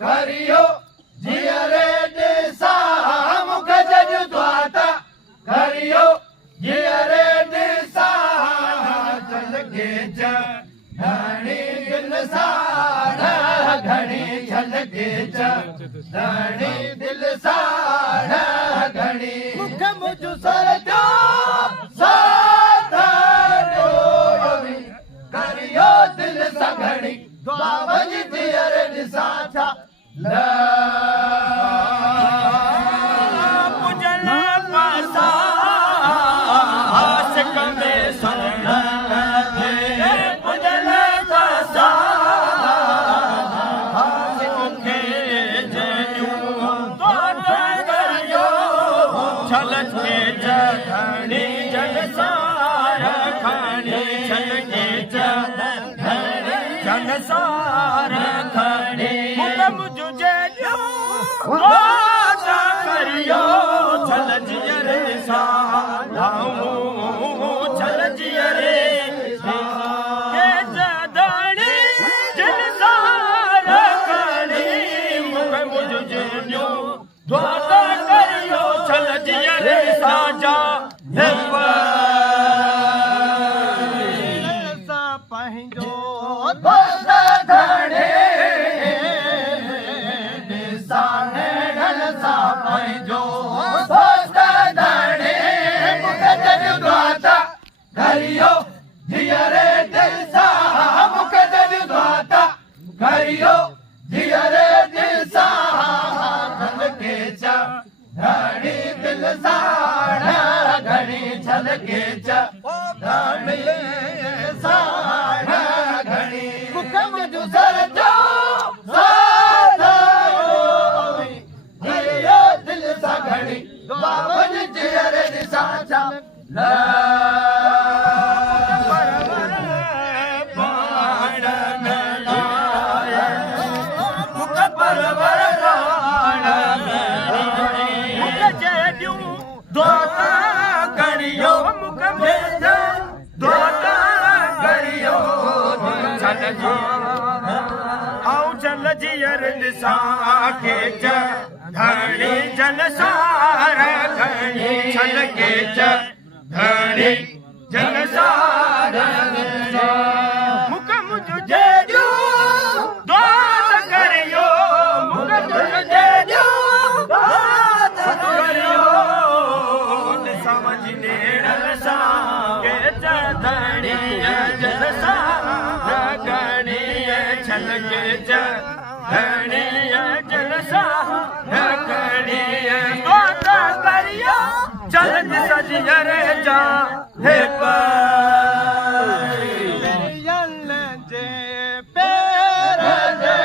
करियो जियरे दिसा मुख जज द्वाता करियो जियरे दिसा चल के घणी दिल साड़ा घणी चल के घणी दिल साड़ा घणी मुख मुझ सर जो साधा जो करियो दिल सा घणी द्वावज जियरे दिसा था पुजल पासा हास कंदे सुन पुजल पासा हास मुखे जयूं तो करियो छल के घणी जल सारा खानी छल के जन सारा खानी वादा करियो चल जियरे सालाऊ चल जियरे के जदानी जिन सारा करी मुख मुझ जियो वादा करियो चल जियरे साजा हे सा पहिंजो वादा घणे जो दोस्त धणे मुख जज द्वाता करियो जियरे दिल सा मुख जज द्वाता करियो जियरे दिल सा चल के घणी दिल साड़ा घणी चल के घणी साड़ा घणी मुख मुझ सर जो घणी बाबन जियरे दिसा चा मुख परवर मुख जयूं दोता करियो मुख भेज दोता करियो चल आऊं चल जियर दिसा के घणी जन सारा घणी छल के घणी जन सारा मुख मुझ जयो दोस्त करियो मुख मुझ जयो दोस्त करियो समझ नेड़ल सा के घणी जन सारा घणी छल के घणी जन सारा चल सजियरे जा हे परियल जे पैर जे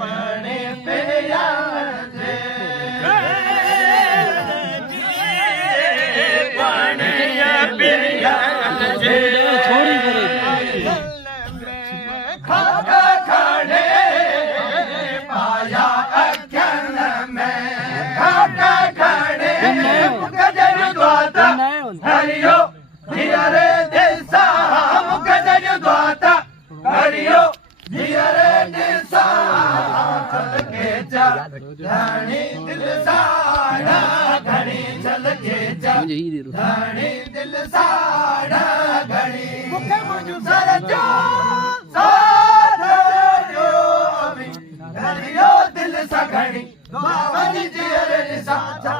पानी पिया जे पानी पिया जे छोरी करे खाका खाने पाया अखन में खाका मुख जज द्वाता करियो जियरे दिसा मुख जज द्वाता करियो जियरे दिसा चल के घणी दिल साड़ा घणी चल के घणी दिल साड़ा घणी मुख मुझ सर जो साधा जो करियो दिल सा घणी बाबन जियरे दिसा चा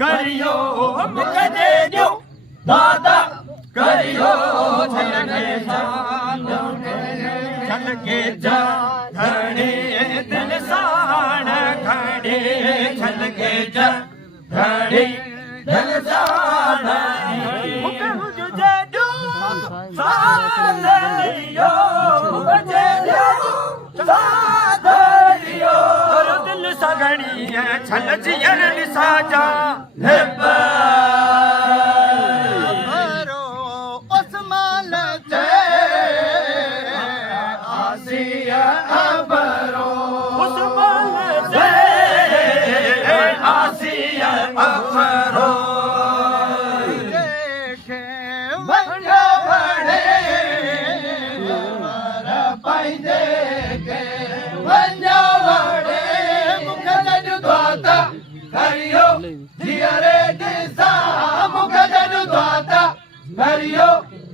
करियो मुख दे जो दादा करियो छल के जा धनी दिल साण घड़ी छल के जा धनी दिल साण हुकम जो जडू साधरियो बजरियो साधरियो और दिल सगणी छल जियर साजा करियो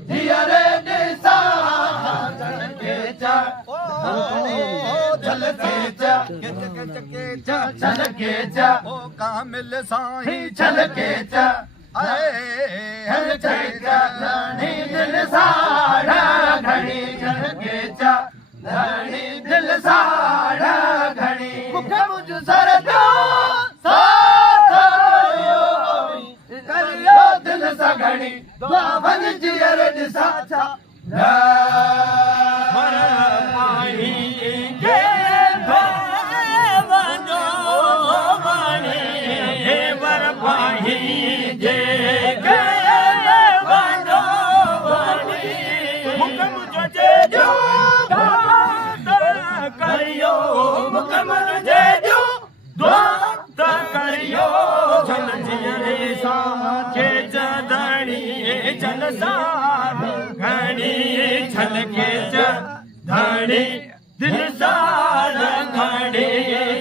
जियरे दिसा चल के जा ओ कामिल साईं चल के जा हल चल जा धनी दिल साड़ा घड़ी चल के जा धनी दिल साड़ा घड़ी मुखे मुझ सरदो करियो दिल सा घड़ी बावन जियर दिसा छा वर पाही के वनो वाणी वर पाही जे वनो वाणी हुकम जो जे जो करियो हुकम जे जो दुआ करियो चल जियरे सा के जदड़ी चल सार घड़ी छल के धड़ी दिल सार घड़ी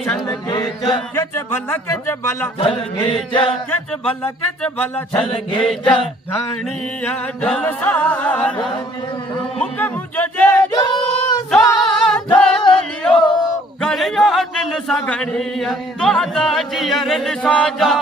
छल के भला छल के भला छल के धड़िया दिल सार हुकम जो जे जो साधरियो करियो दिल सा घड़िया द्वादा जियर साजा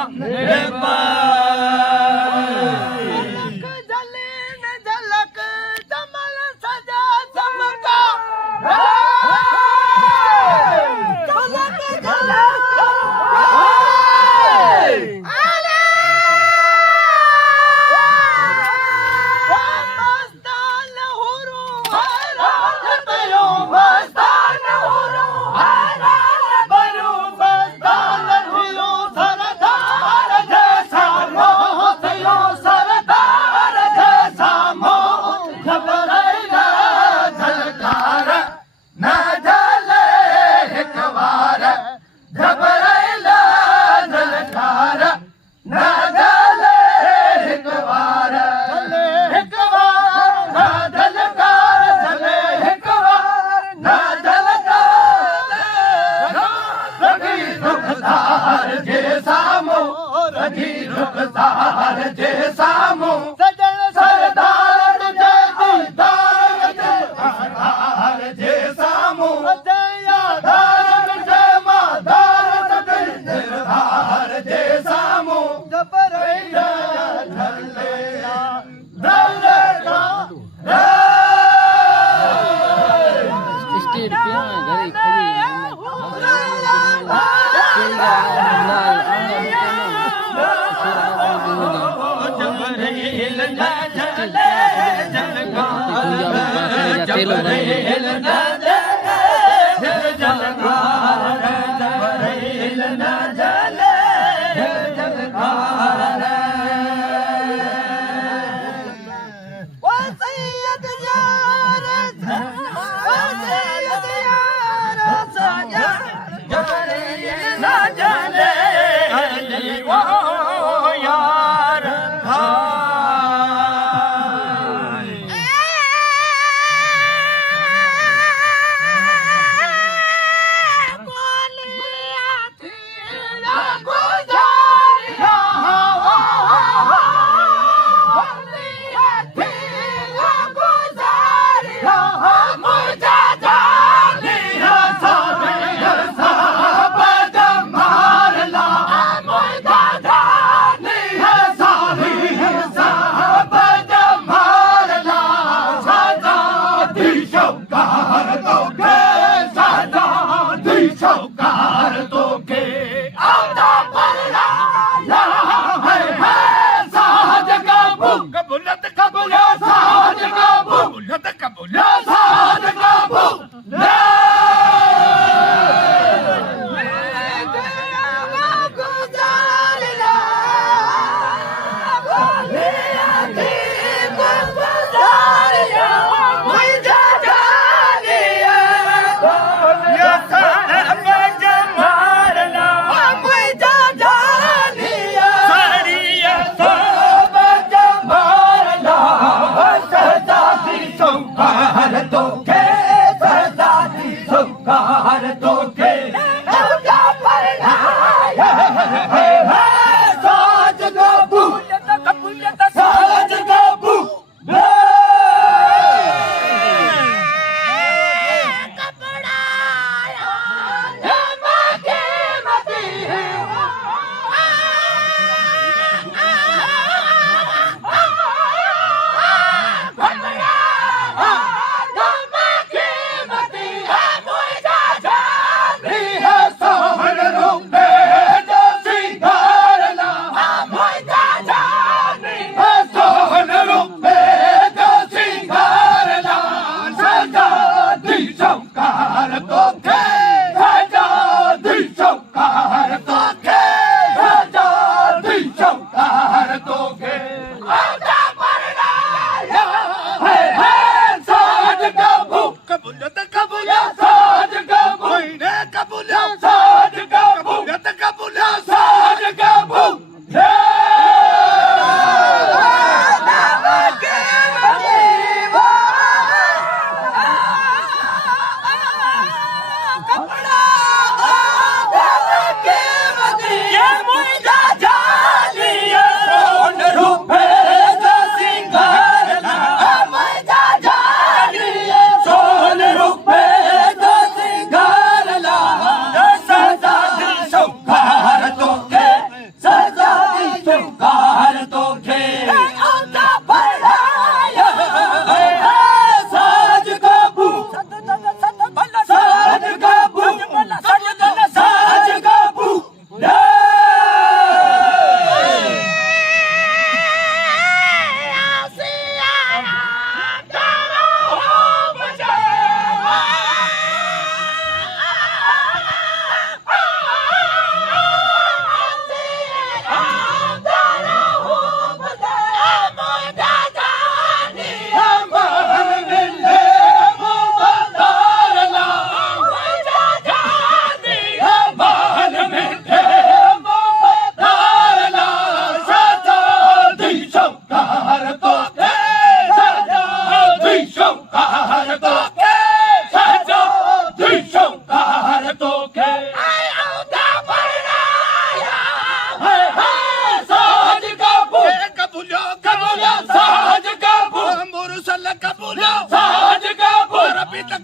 कबूलिया साज कबू ने कबूलिया साज कबू यत कबूलिया साज कबू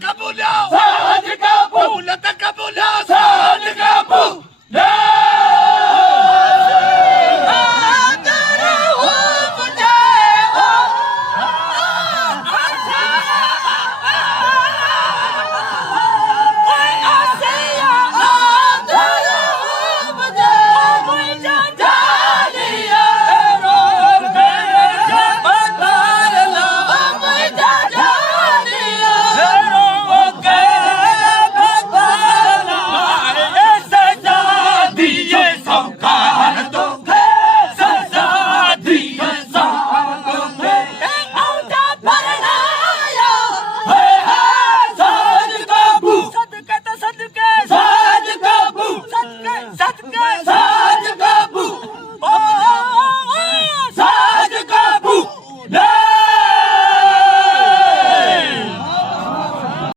कबूलिया साज कबूलिया